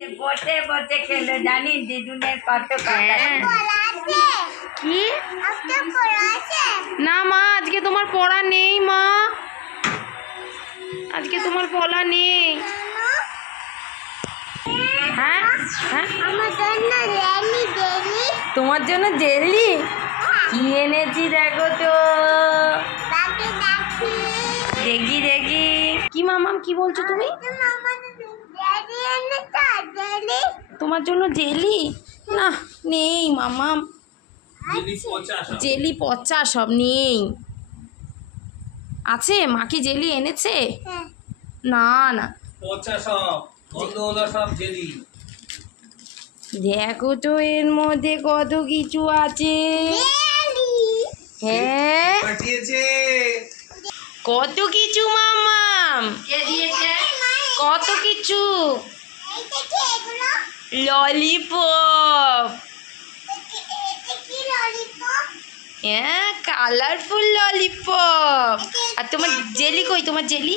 বসে বসে খেলো, জানিস দিদুনের কত কথা। কি না মা, আজকে তোমার পড়া নেই মা, আজকে তোমার পড়া নেই। হ্যাঁ হ্যাঁ, তোমার জন্য জেলি কি এনেছি দেখো তো, দেখি দেখি। কি মামাম কি বলছো তুমি? তোমার জন্য জেলি? না নেই মামাম, জেলি পচা সব নেই। আছে মা কি জেলি এনেছে? না না পচা সব, সব জেলি। দেখো তো এর মধ্যে কত কিছু আছে। হ্যাঁ কত কিছু মামাম, কত কিছু। ললিপপ, হ্যাঁ কালারফুল ললিপপ। আর তোমার জেলি কই? তোমার জেলি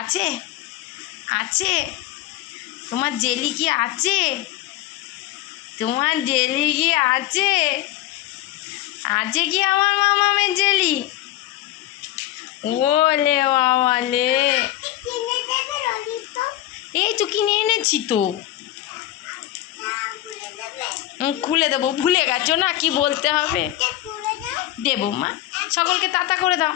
আছে? আছে তোমার জেলি কি আছে? তোমার জেলি কি আছে? আছে কি আমার মামামের জেলি? ওলে বাবালে, এই তো কিনে এনেছি তো। খুলে দেবো, ভুলে গেছো না কি বলতে হবে? দেবো মা, সকলকে তাতা করে দাও।